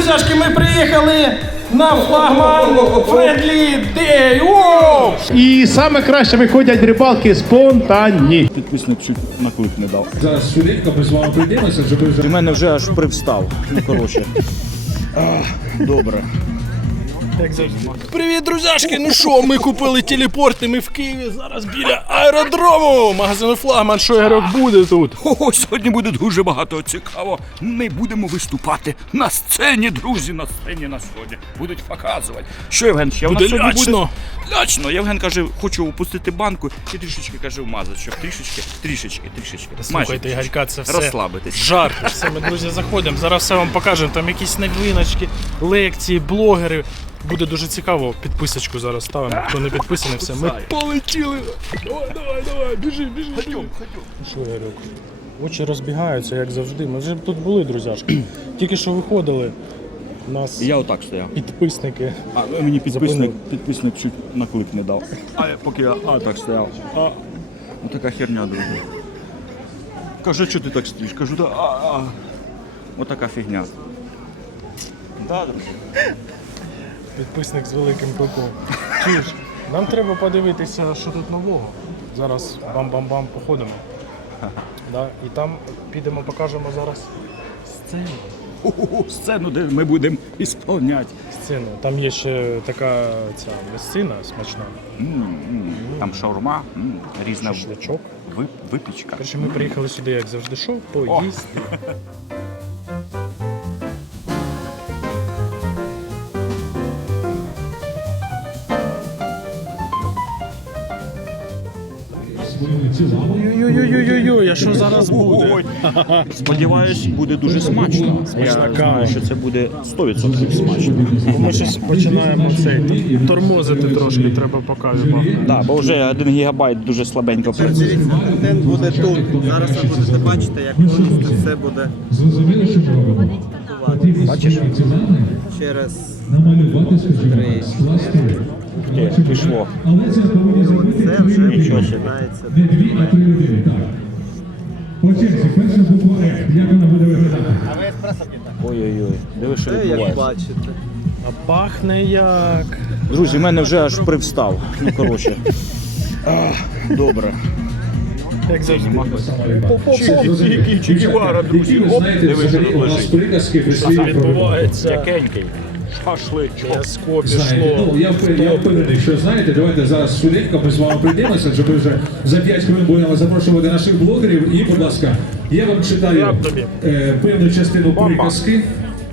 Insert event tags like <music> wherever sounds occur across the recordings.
друзяшки, ми приїхали на флагман Friendly Day. Воу! І саме краще виходять рибалки спонтанні. Підписник чуть на клик не дав. Зараз швиденько ми з вами прийдемося, щоб ви вже У мене вже аж привстав. Ну коротше. Добре. Привіт, друзяшки! Ну що, ми купили телепорти, ми в Києві зараз біля аеродрому. Магазину флагман, що Ігорьок буде тут. О, сьогодні буде дуже багато цікаво. Ми будемо виступати на сцені, друзі, на сцені на сьогодні. Будуть показувати. Що Євген, ще в Буде нас сьогодні лячно. буде лячно. Євген каже, хочу опустити банку і трішечки каже вмазати, щоб трішечки, трішечки, трішечки. Слухайте. Ігорька, це все Розслабитись. жарт. Все, ми, друзі, заходимо. Зараз все вам покажемо. Там якісь новиночки, лекції, блогери. Буде дуже цікаво. Підписочку зараз ставимо. Хто не підписаний, все. Ми полетіли. Давай, давай, давай, біжи, біжи. Ходім, ходім. Що, Ігорьок? Очі розбігаються, як завжди. Ми вже тут були, друзяшки. <clears throat> Тільки що виходили. У нас Я отак стояв. підписники. А мені підписник, Запинив. підписник чуть на клик не дав. А я поки я а, так стояв. А, ну така херня, друзі. Каже, що ти так стоїш? Кажу, да, а, а. Отака фігня. Да, друзі. Підписник з великим кликом. Чуєш, нам треба подивитися, що тут нового. Зараз бам-бам-бам походимо. Да? І там підемо, покажемо зараз сцену. Ху-ху-ху, Сцену, де ми будемо ісполняти. Сцену. Там є ще така ця місцина смачна. Там шаурма, м, різна Шашличок. ви- випічка. Коротше, ми приїхали сюди, як завжди, шоу, поїсти. <laughs> Ой-ой-ой-ой-ой, а що зараз буде? Сподіваюсь, буде дуже смачно. Я знаю, що це буде 100% смачно. Ми щось починаємо цей тормозити трошки, треба покажемо. Да, бо вже 1 гігабайт дуже слабенько працює. Дивіться, контент буде тут. Зараз ви будете бачити, як повністю все буде. Бачиш? через Три. Є, пішло. Але це повинні зробити це вже Нічого починається. не дві, а три людини. Так. По черзі, перша буква Р. Як вона буде виглядати? Ой-ой-ой, диви, що Це як відбувається. бачите. А пахне як. Друзі, в мене вже аж привстав. Ну, коротше. Добре. Як завжди. Друзі. Знаєте, диви, що лежить. приказки. Відбувається. Якенький. Шашличок. Пішло. ну я впевнений, я впевнений, що знаєте, давайте зараз швиденько ми з вами прийдемося, щоб ми вже за 5 хвилин будемо запрошувати наших блогерів. І, будь ласка, я вам читаю тобі? е, певну частину приказки.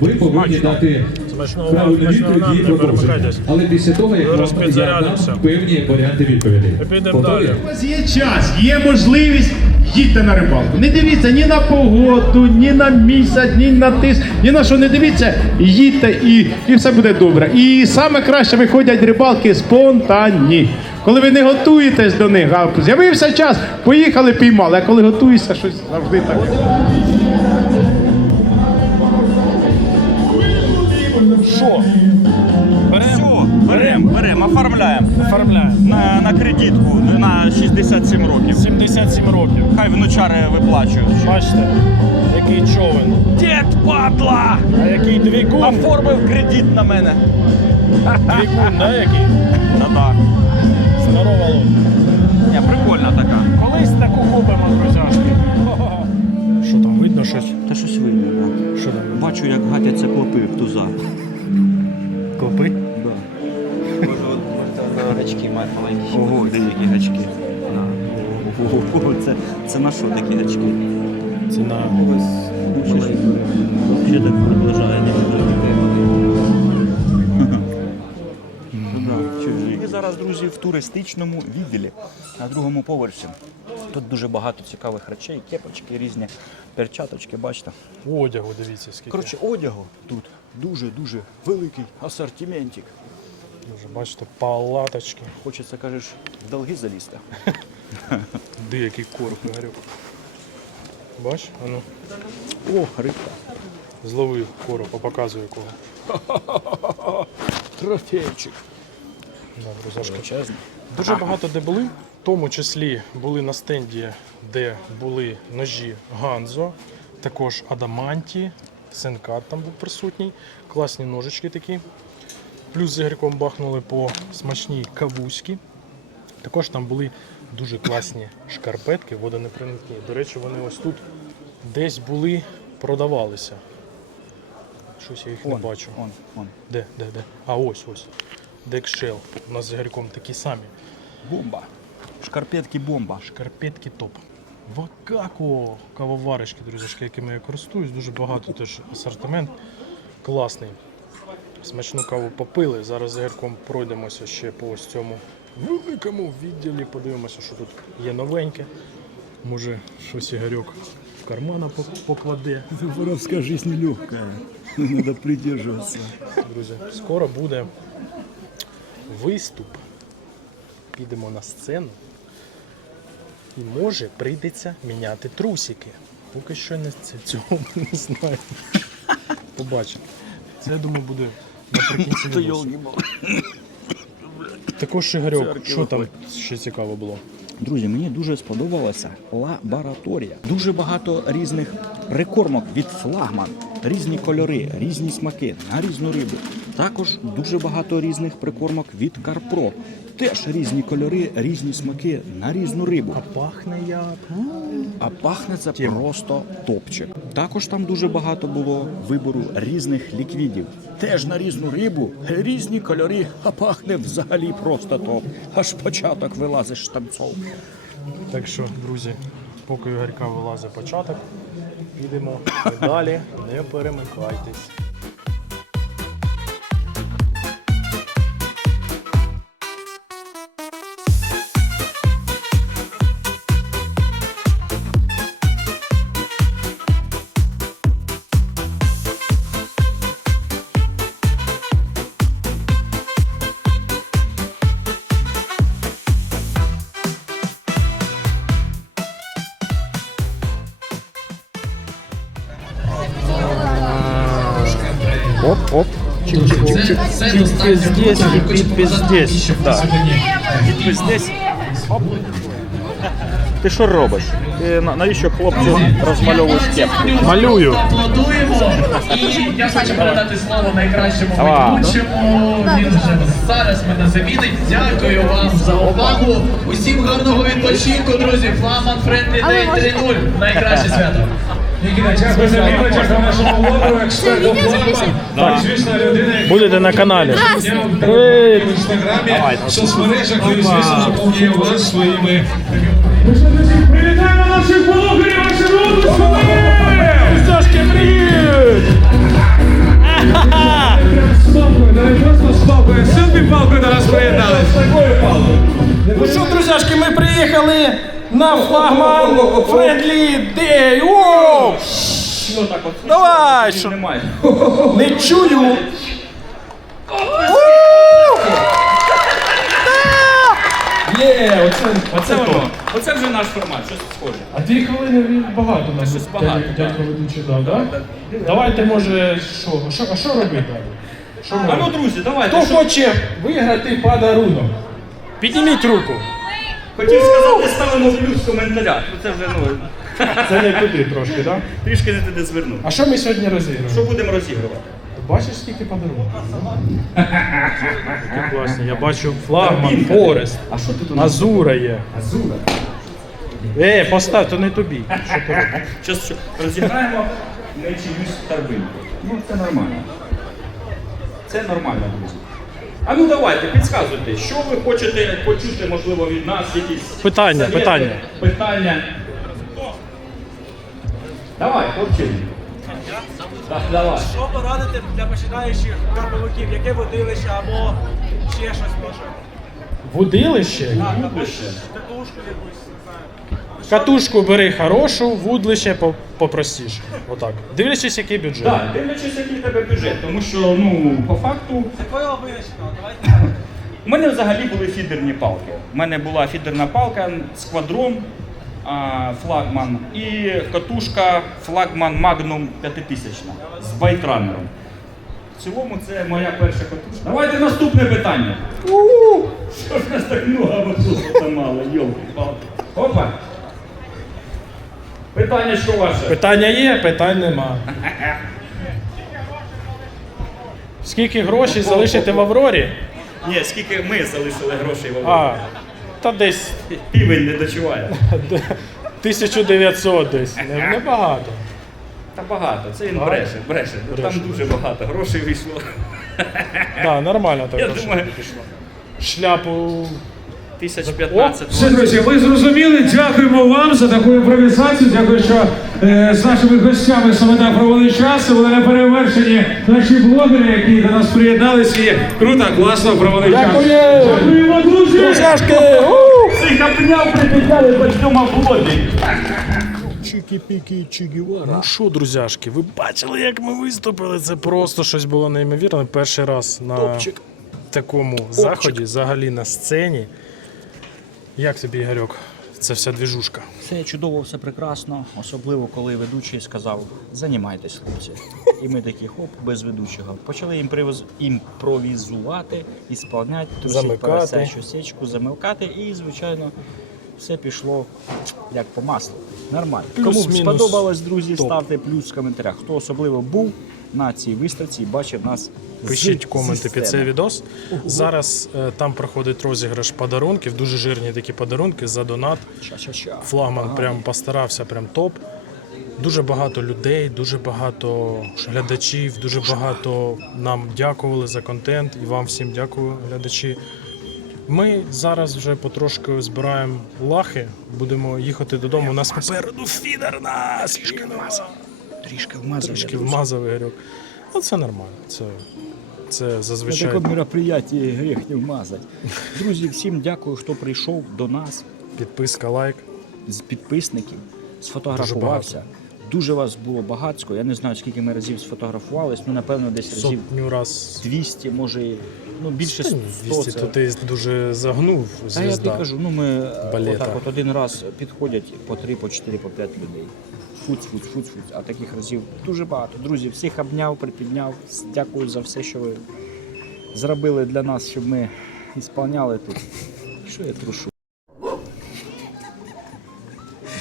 Ви повинні Смачно. дати Смачного правильну смачного відповідь і не продовжити. перемикайтесь. Але після того, як Зараз вам я підзарядимося. дам певні варіанти відповідей. Ми підемо Готові? далі. У вас є час, є можливість, їдьте на рибалку. Не дивіться ні на погоду, ні на місяць, ні на тис, ні на що не дивіться, їдьте і, і все буде добре. І саме краще виходять рибалки спонтанні. Коли ви не готуєтесь до них, а з'явився час, поїхали, піймали. А коли готуєшся, щось завжди так. Що? Беремо? Беремо, оформляємо. Оформляємо. На, на кредитку на 67 років. 77 років. Хай внучари виплачують. Бачите, який човен. Дід падла! А який двигун? Оформив кредит на мене. Двигун, да, який? Ну да. Здорова лодка. Ні, прикольна така. Колись таку купимо, друзяшки. Що там, видно щось? Та щось видно. Що там? Бачу, як гатяться клопи в туза. Клопи? Гачки мати маленькі. Ого, де які гачки. Ого, це, це на що такі гачки? Це на... Ще так приближає, не Ми зараз, друзі, в туристичному відділі на другому поверсі. Тут дуже багато цікавих речей, кепочки, різні перчаточки, бачите. Одягу, дивіться, скільки. Коротше, одягу тут дуже-дуже великий асортиментик. Дуже, бачите, палаточки. Хочеться, кажеш, в долги залізти. Де який короб, Ігорюк. Бач, а ну, О, рибка. зловив короб, а показую кого. Трофейчик. Да, Дуже багато де були, в тому числі були на стенді, де були ножі Ганзо, також Адаманті, сенкат там був присутній, класні ножички такі. Плюс з Ігорьком бахнули по смачній кавуськи. Також там були дуже класні шкарпетки водонепроникні. До речі, вони ось тут десь були, продавалися. Щось я їх не бачу. Он, он. Де, де, де? А ось ось. Декшел. У нас з Ігорьком такі самі. Бомба. Шкарпетки бомба. Шкарпетки топ. Вакако кавоварочки, друзяшки, якими я користуюсь. Дуже багато теж асортимент. Класний. Смачну каву попили. Зараз з Ігорком пройдемося ще по ось цьому великому відділі. Подивимося, що тут є новеньке. Може, щось Ігорьок в кармана пок- покладе. Воровская жизнь нелегкая. Надо придерживаться. Друзі, скоро буде виступ. Підемо на сцену. І може прийдеться міняти трусики. Поки що не це- цього ми не знаємо. Побачимо. Це, я думаю, буде наприкінці відосу. Також Ігорьок, що там ще цікаво було? Друзі, мені дуже сподобалася лабораторія. Дуже багато різних прикормок від флагман, різні кольори, різні смаки на різну рибу. Також дуже багато різних прикормок від Карпро. Теж різні кольори, різні смаки на різну рибу. А пахне як. А пахне це просто топчик. Також там дуже багато було вибору різних ліквідів. Теж на різну рибу, різні кольори, а пахне взагалі просто топ. Аж початок вилазиш з танцов. Так що, друзі, поки Ігорька вилазить початок, підемо <coughs> далі. Не перемикайтесь. Оп, оп. Підпис здесь і підпис здесь. Да. Підпис здесь. Оп. Ти що робиш? Ти на- навіщо хлопцю розмальовуєш кепку? Малюю. Аплодуємо. І я хочу передати слово найкращому Давай. ведучому. Він вже зараз мене замінить. Дякую вам за увагу. Усім гарного відпочинку, друзі. Фламан Френдлі Дей 3.0. Найкраще свято. Нікіта, дякую за відповідь, дякую нашому блогеру, експерту Флагман. І, звісно, людина, яка Будете на каналі. в інстаграмі, в соцмережах, ну і звісно, наповнює вас своїми. Ну що, друзі, привітаємо наших блогерів, ваші родичі! Сашки, привіт! З палкою, да не просто з палкою, з селфі палкою на флагман Френдлі Дей. Давай! Що? Немає. Не <laughs> чую! Є, оце, оце то. Оце вже наш формат, щось схоже. А дві хвилини він багато нам щось багато, дядько- ведучий дав, так? Давайте, може, що? А що, а що робити далі? Що А ну, друзі, давайте. Хто що- хоче виграти подарунок? Підніміть руку. Хотів сказати, ставимо плюс в коментарях. Ну це вже ну Це не туди трошки, так? трішки не туди звернув. А що ми сьогодні розіграємо? Що будемо розігрувати? Бачиш, скільки подарунків? Які класні. Я бачу флагман, Форест, А що тут? Азура є. Азура. Е, постав, то не тобі. Що ти робиш? Щас що, розіграємо не чиюсь торбинку. Ну це нормально. Це нормально, друзі. А ну давайте, підказуйте, що ви хочете почути, можливо, від нас, якісь Питання, совєти, питання. Питання. Давай, хлопчині. Так, давай. Що порадити для починаючих карповиків? Яке водилище або ще щось може? Вудилище? Вудлище. Катушку якусь, не знаю. Катушку бери хорошу, вудлище по- попростіше. Отак. Дивлячись, який бюджет. Так, дивлячись, який в тебе бюджет, тому що, ну, по факту, Якою обичного? Давайте. У мене взагалі були фідерні палки. У мене була фідерна палка сквадрон, а, флагман і катушка флагман Magnum 5000 з байтранером. В цілому це моя перша катушка. Давайте наступне питання. У-у-у! Що ж нас так много виходить мало, йолки палки Опа. Питання що ваше? Питання є, питань нема. Скільки грошей залишите в Аврорі? Ні, скільки ми залишили грошей в А, та десь Півень не дочуває. <laughs> 1900 десь. Не- Небагато. Та багато, це він бреше, бреше. Ну, Там дуже багато грошей вийшло. Да, нормально так. Я грошей думаю, пішло. Шляпу. Тисяч 15 Все, друзі, ми зрозуміли. Дякуємо вам за таку імпровізацію. Дякую, що е, з нашими гостями саме так провели час. Були на перевершенні наші блогери, які до нас приєдналися. І круто, класно провели час. Дякуємо, друзі! Цих обняв припідняли, почнемо влоді. Чики-піки, чигівара. Ну що, друзяшки, ви бачили, як ми виступили? Це просто щось було неймовірне. Перший раз на такому заході, взагалі на сцені. Як тобі, Ігорьок, ця вся двіжушка? Все чудово, все прекрасно, особливо коли ведучий сказав «Занімайтесь, хлопці». І ми такі хоп, без ведучого. Почали імпровіз... імпровізувати, ісполняти, Замикати. ту сечку, замикати, і, звичайно, все пішло як по маслу. Нормально. Кому Плюс-мінус сподобалось, друзі, топ. ставте плюс в коментарях. Хто особливо був на цій виставці і бачив нас. з- Пишіть зі коменти під цей відос. Зараз е, там проходить розіграш подарунків, дуже жирні такі подарунки за донат. Ча-ча-ча. Флагман прям постарався, прям топ. Дуже багато людей, дуже багато глядачів, дуже багато нам дякували за контент і вам всім дякую, глядачі. Ми зараз вже потрошки збираємо лахи, будемо їхати додому. У нас попереду фідер нас! Трішки вмазав. Трішки вмазав Ігорьок. Ну це нормально. Це, це На зазвичай. такому мероприятии гріх не вмазать. Друзі, всім дякую, хто прийшов до нас Підписка, лайк. з підписників, сфотографувався. Дуже вас було багатсько. Я не знаю, скільки ми разів сфотографувались. Ну, напевно, десь разів Сотню раз. 200, може, ну більше 100. 200, це. то ти дуже загнув Та я тобі кажу, ну ми Балета. отак от один раз підходять по 3, по 4, по 5 людей. Фуц, фуц, фуц, фуц. А таких разів дуже багато. Друзі, всіх обняв, припідняв. Дякую за все, що ви зробили для нас, щоб ми ісполняли тут. Що я трушу?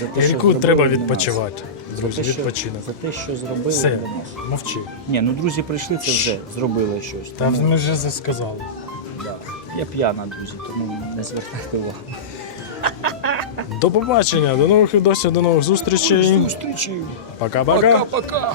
За те, що Ігорьку зробили треба нас. відпочивати. За Друзі, те, що- відпочинок. За те, що зробили Все, для нас. мовчи. Ні, ну друзі прийшли, це вже зробили щось. Та Тому, ми вже це сказали. да. Я п'яна, друзі, тому не звертайте увагу. До побачення, до нових відосів, до нових зустрічей. Зустрічі! Пока-пока. Пока-пока!